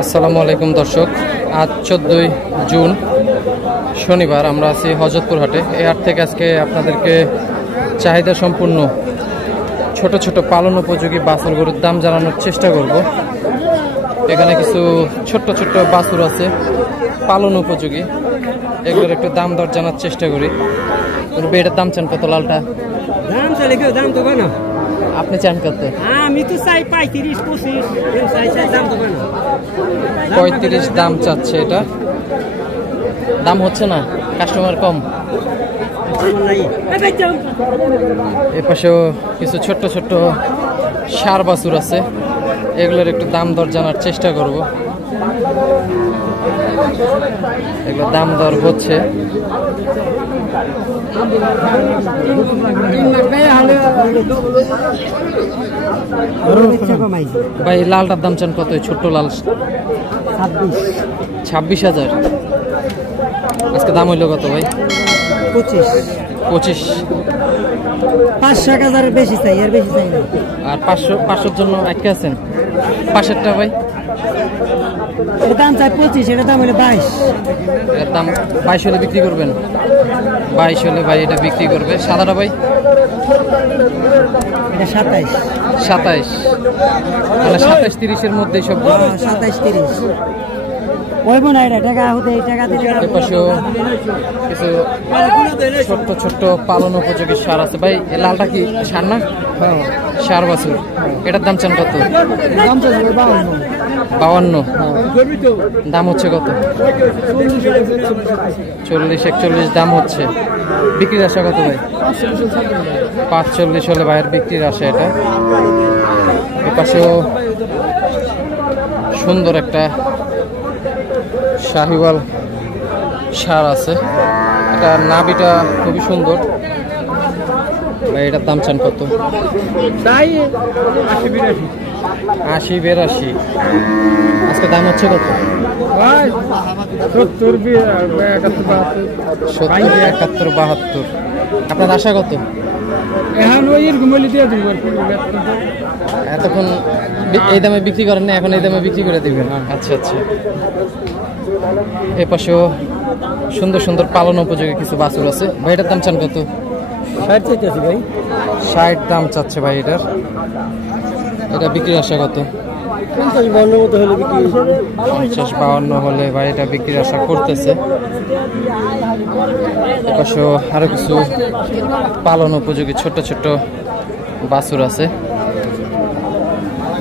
আসসালামু আলাইকুম দর্শক, আজ 14ই জুন শনিবার। আমরা আছি হযরতপুর হাটে। এই হাট থেকে আজকে আপনাদেরকে চাহিদা সম্পূর্ণ ছোট ছোট পালন উপযোগী বাছুর গরুর দাম জানানোর চেষ্টা করব। এখানে কিছু ছোট্ট ছোট্ট বাছুর আছে পালন উপযোগী, এগুলোর একটু দাম দর জানার চেষ্টা করি। এটার দাম চান কত? লালটা দাম চাইলে কেউ দাম দেবে না। আপনি চান কত? আমি তো চাই 35-25 দাম দেবে না। 35 দাম চাচ্ছে। এটা দাম হচ্ছে না, কাস্টমার কম। এ পাশেও কিছু ছোট্ট ছোট্ট ষাঁড় বাছুর আছে, এগুলোর একটু দাম দর জানার চেষ্টা করব। এগুলো দাম দর হচ্ছে। ভাই লালটার দাম চান কত? ছোট্ট লাল 26,000। আজকে দাম হইলো কত ভাই? 25। 500-1000 বেশি চাই, আর বেশি চাই না। আর 500-500 জন্য একে আছেন পাশেরটা ভাই? এর দাম চাই 25, এর দাম হলো 22। এর দাম 22 হলে বিক্রি করবেন? 22 হলে ভাই এটা বিক্রি করবে। সাদাটা ভাই? এটা 27। 27 মানে 27-30 মধ্যে সব। 27-30 ওই বোন এটা টাকা হতে এই টাকা দিলে। এর পাশেও কিছু ছোট্ট ছোট্ট পালন উপযোগী সার আছে। ভাই এই লালটা কি সার না? হ্যাঁ, সার বাছুর। এটার দাম চান কত? দাম চাই 52। দাম হচ্ছে কত? 40-41 দাম হচ্ছে। বিক্রির আশা কত ভাই? 45 হলে ভাইয়ের বিক্রির আশা এটা। এর পাশেও সুন্দর একটা শাহিওয়াল ষাঁড় আছে, এটা নাভিটা খুবই সুন্দর। ভাই এটার দাম চান কত? 80-82। আজকে দাম হচ্ছে কত? 70-71-72। আপনার আশা কত? এতক্ষণ এই দামে বিক্রি করেন না, এখন এই দামে বিক্রি করে দিবেন? আচ্ছা আচ্ছা। এ পাশেও সুন্দর সুন্দর পালন উপযোগী কিছু বাছুর আছে। ভাই এটার দাম চান কত? 60 চাইতেছি ভাই। 60 দাম চাচ্ছে ভাই এটার। এটা বিক্রির আশা কত? 50-52 হলে ভাই এটা বিক্রির আশা করতেছে। এ পাশেও আরো কিছু পালন উপযোগী ছোট ছোট বাছুর আছে।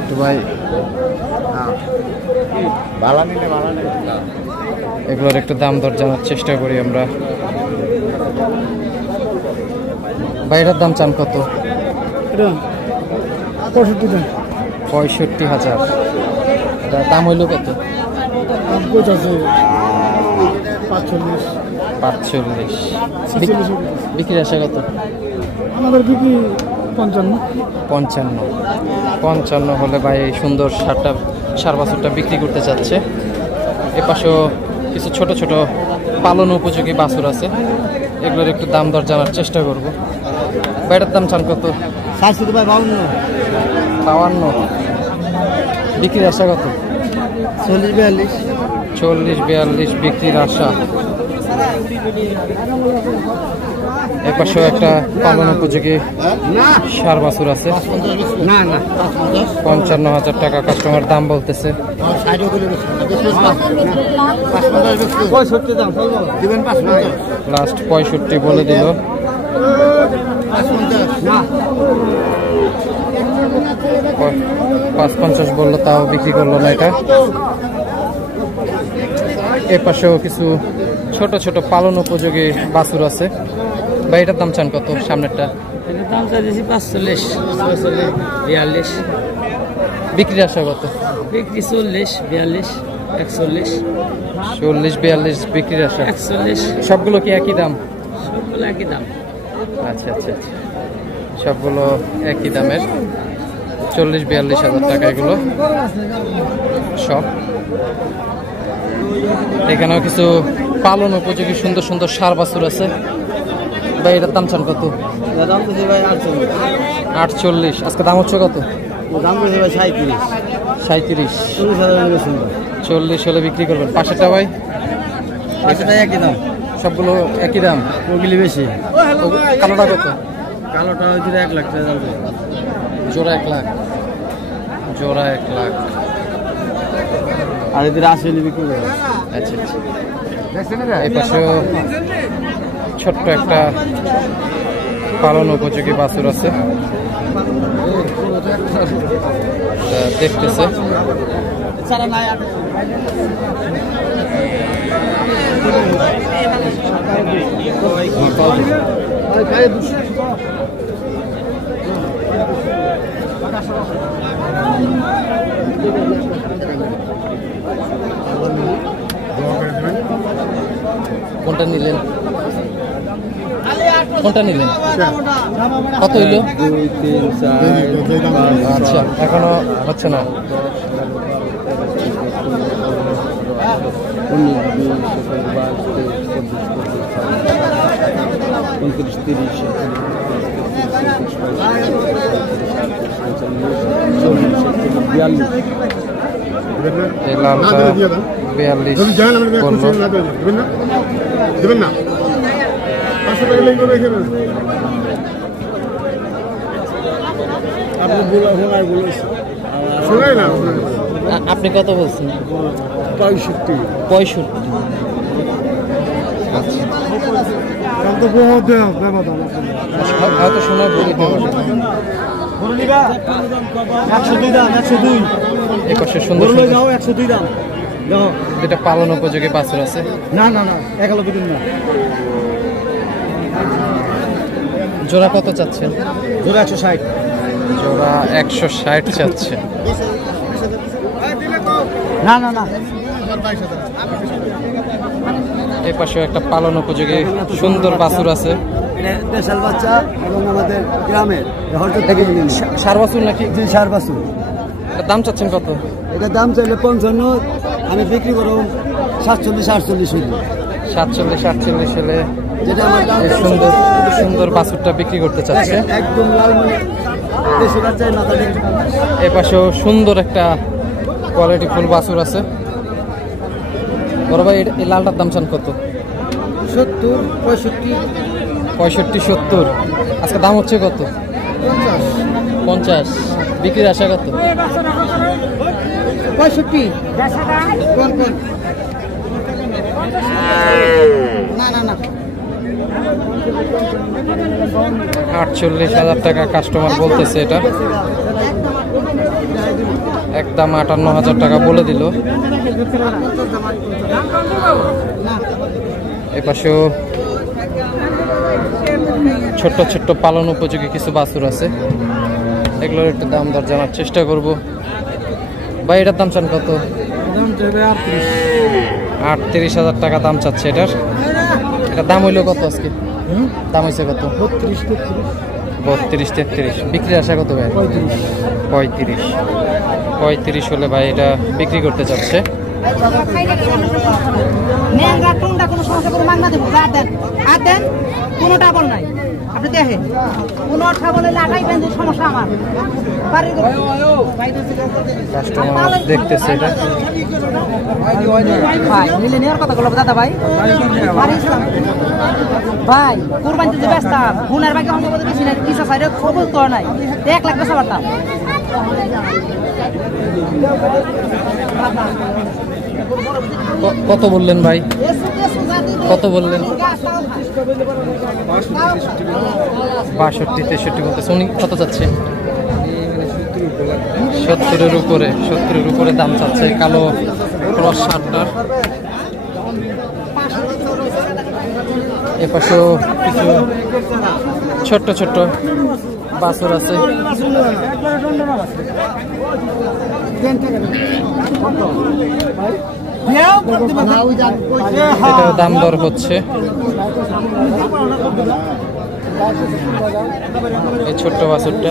একটু ভাই এগুলোর একটু দাম দর জানার চেষ্টা করি আমরা। বাইরের দাম চান কত? 65,000। দাম হইল কত? 45। বিক্রির আশা কত? আমাদের বিক্রি 55 হলে ভাই এই সুন্দর ষাঁড় বাছুরটা বিক্রি করতে চাচ্ছে। এ পাশেও কিছু ছোট ছোট পালন উপযোগী বাছুর আছে, এগুলোর একটু দাম দর জানার চেষ্টা করব। বাইরের দাম চান কত? 52। বিক্রির আশা কত? 40-42 বিক্রির আশা। এর পাশেও একটা পালন উপযোগী ষাঁড় বাছুর আছে। 55,000 টাকা কাস্টমার দাম বলতেছে। লাস্ট 65 বলে দিল। 55 বললো, তাও বিক্রি করলো না এটা। এ পাশেও কিছু ছোট ছোট পালন উপযোগী বাছুর আছে। বা এটার দাম চান কত? সামনেরটা দাম চাইছি 45-42। বিক্রির আশা কত? বিক্রি 40-42-41। 40-42 বিক্রির আশা। 41। সবগুলো কি একই দাম? সবগুলো একই দাম। আচ্ছা আচ্ছা আচ্ছা, সবগুলো একই দামের। 40-42 হাজার টাকা এগুলো সব। এখানেও কিছু পালন উপযোগী সুন্দর সুন্দর ষাঁড় বাছুর আছে। ভাই এটার দাম চান কত? 48। আজকে দাম হচ্ছে কত? দাম বলছে ভাই 37, 40,000 40 হলে বিক্রি করবেন। পাশেরটা ভাই? পাশেরটা একই দাম, সবগুলো একই দাম? ওগুলি বেশি। কালোটা কত? কালোটা হচ্ছে 1 লাখ টাকা দাম। জোড়া 1 লাখ, জোড়া 1 লাখ। আর এদের 80 হলে বিক্রি করবে। আচ্ছা আচ্ছা। এই পাশেও ছোট্ট একটা পালন উপযোগী বাছুর আছে, দেখতেছে। কোনটা নিলেন? কোনটা নিলেন? কত হইল? 2, 3, 4, আচ্ছা, এখনো হচ্ছে না। 19, 20, 21, 22, 23, 42। এই লালটা 42 বললো। দেবেন না 500 টাকা লেগে রেখে দেবেন। আপনি বলেছেন শোনাই না আপনি কত বলছেন? 65। আচ্ছা, দাম তো বহুত দেওয়া হয়তো শোনা বলি তো। 102 দাম, 102। এই পাশে সুন্দর বললে সুন্দর যাও 102 দাম। দেখো যেটা পালন উপযোগী বাছুর আছে। না না না 11 দিন না। জোড়া কত চাচ্ছেন? জোড়া 160। জোড়া 160 চাচ্ছে। না না না এই পাশেও একটা পালন উপযোগী সুন্দর বাছুর আছে। এটা দেশাল বাচ্চা এবং আমাদের গ্রামের হরজত থেকে নিয়ে সার বাছুর নাকি? জি সার বাছুর। এটার দাম চাচ্ছেন কত? এটার দাম চাইলে 55, আমি বিক্রি করব 47, 48 হইলে। 47, 48 হলে যেটা আমার দাম এই সুন্দর সুন্দর বাছুরটা বিক্রি করতে চাচ্ছে। একদম লাল মানে দেশি বাচ্চায় মাথা দেখতে। এই পাশেও সুন্দর একটা কোয়ালিটি ফুল বাছুর আছে। বড় ভাই, এই লালটার দাম চান কত? 70, 65, 65, 70। আজকে দাম হচ্ছে কত? 50। বিক্রির আশা কত? 65। কোন কোন? না না না 48,000 টাকা কাস্টমার বলতেছে। এটা একদম 58,000 টাকা বলে দিল। এপাশেও ছোট্ট ছোট্ট পালন উপযোগী কিছু বাছুর আছে, এগুলোর একটু দাম দর জানার চেষ্টা করব। ভাই, এটার দাম চান কত? 38,000 টাকা দাম চাচ্ছে এটার। এটার দাম হইলো কত আজকে? দাম হয়েছে কত? 32, 33। বিক্রির আশা কত ভাই? 35 হলে ভাই এটা বিক্রি করতে চাচ্ছে। কোনো সমস্যা কোনো মাগনা দেবো, আর দেন কোনোটা বল নাই। আপনি দেখেন কোনো অর্থ বলে লাগাইবেন যে সমস্যা আমার কাস্টমার দেখতেছে এটা। ভাই নিলে নেওয়ার কথা বলবো দাদা ভাই। ভাই কোরবানিতে যে ব্যস্ত গুণের বাকি অঙ্গ বেশি নাই, কিছু সাইডে খবর তো নাই, 1 লাখ বেচা পারতাম। কত বললেন ভাই? কত বললেন? 62, 63 বলতেছে। উনি কত চাচ্ছে? 70-এর উপরে দাম চাচ্ছে কালো ক্রস শার্টটার। এপাশেও কিছু ছোট্ট ছোট্ট বাছুর আছে। এটার দাম দর হচ্ছে। এই ছোট্ট বাছুরটা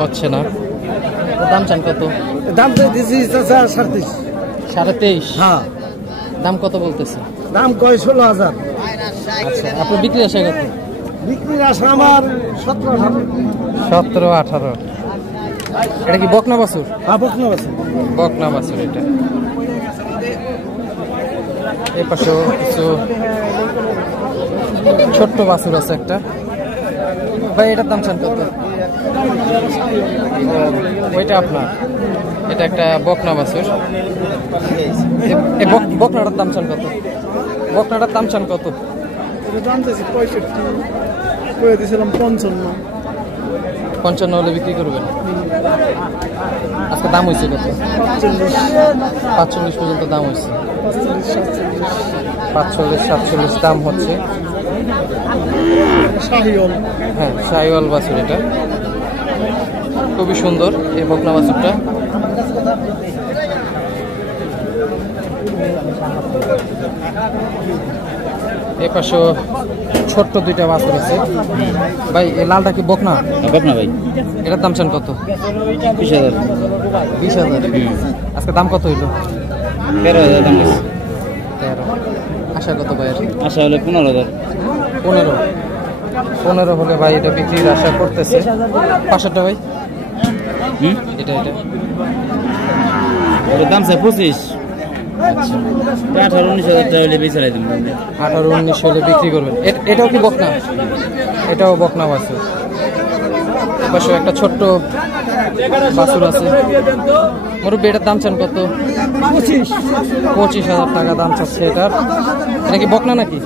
হচ্ছে না। দাম চান কত? দাম তো দিয়েছি 37.5। 23.5? হ্যাঁ। দাম কত বলতেছে? দাম কয় 16,000। আচ্ছা, আপনার বিক্রি আসে কত? বিক্রির আশা আমার 17-18। 17-18। এটা কি বকনা বাছুর? হ্যাঁ, বকনা বাছুর। বকনা বাছুর এটা। এই পাশেও কিছু ছোট্ট বাছুর আছে একটা। ভাই এটার দাম চান কত? ওইটা আপনার, এটা একটা বকনা বাছুর। বকনাটার দাম চান কত? বকনাটার দাম চান কত? দাম চাইছি 65, করে দিয়েছিলাম 55। 55 হলে বিক্রি করবেন? আজকে দাম হয়েছে কত? 45 পর্যন্ত দাম হয়েছে। 45-47 দাম হচ্ছে। হ্যাঁ, শাহিওয়াল বাছুর এটা, খুবই সুন্দর এই বকনা বাছুরটা। এ পাশেও ছোট্ট দুইটা বাছুর আছে। ভাই এই লালটা কি বকনা? বকনা ভাই। এটার দাম চান কত? 20,000। 20,000? আজকে দাম কত হইলো? 13,000 দাম আছে। 13। আশা কত ভাইয়ের? আশা হলে 15,000। 15 হলে ভাই এটা বিক্রির আশা করতেছে। পাশেরটা ভাই? এটা ওর দাম স্যার 25। 18-19,000 টাকা হলে বেচালাই দিন। 18-19 হলে বিক্রি করবেন। এটাও কি বকনা? এটাও বকনা বাছুর। পাশে একটা ছোট্ট বাছুর আছে। মুরব্বী এটার দাম চান কত? 25,000 টাকা দাম চাচ্ছে এটার। এটা কি বকনা নাকি?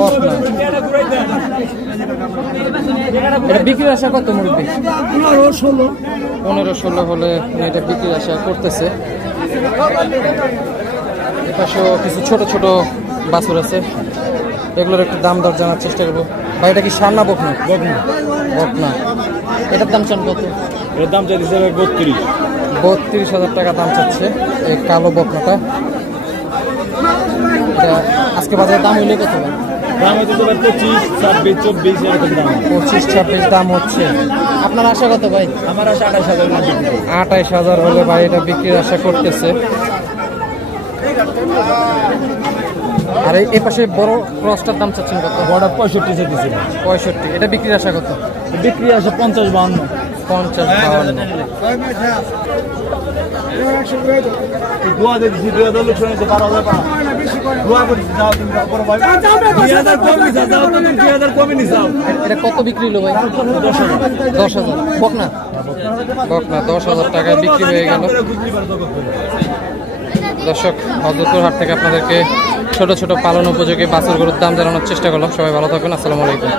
বকনা। এটা বিক্রির আশা কত মুরব্বী? 15-16 হলে এটা বিক্রির আশা করতেছে। এপাশেও কিছু ছোট ছোট বাছুর আছে, এগুলোর একটু দাম দর জানার চেষ্টা করবো। ভাই এটা কি ষাঁড় না বকনা? বকনা। এটার দাম চান কত? এর দাম চাইছে 32। 32,000 টাকা দাম চাচ্ছে এই কালো বকনাটা। এটা আজকে বাজারে দাম হইলে কত? দাম হচ্ছে 25-26-24 এরকম দাম। 25-26 দাম হচ্ছে। আপনার আশা কত ভাই? আমার আশা 28,000। 28,000 হলে ভাই এটা বিক্রির আশা করতেছে। আর এই পাশে বড় ক্রসটার দাম চাচ্ছেন কত? বড় 65 চাইছে। 65। এটা বিক্রির আশা কত? বিক্রি আসে 50-52। 50-52। দোয়া দিচ্ছি 2000 লোক শুনেছে 12,000 টাকা। দোয়া করছি যাও তুমি বড় ভাই 2000 কমই যাও, তুমি 2000 কমই নি যাও। এটা কত বিক্রি হলো ভাই? 10,000। বকনা 10,000 টাকা বিক্রি হয়ে গেল। দর্শক, হযরতপুর হাট থেকে আপনাদেরকে ছোট ছোট পালন উপযোগী বাছুর গরুর দাম জানানোর চেষ্টা করলাম। সবাই ভালো থাকবেন। আসসালামু আলাইকুম।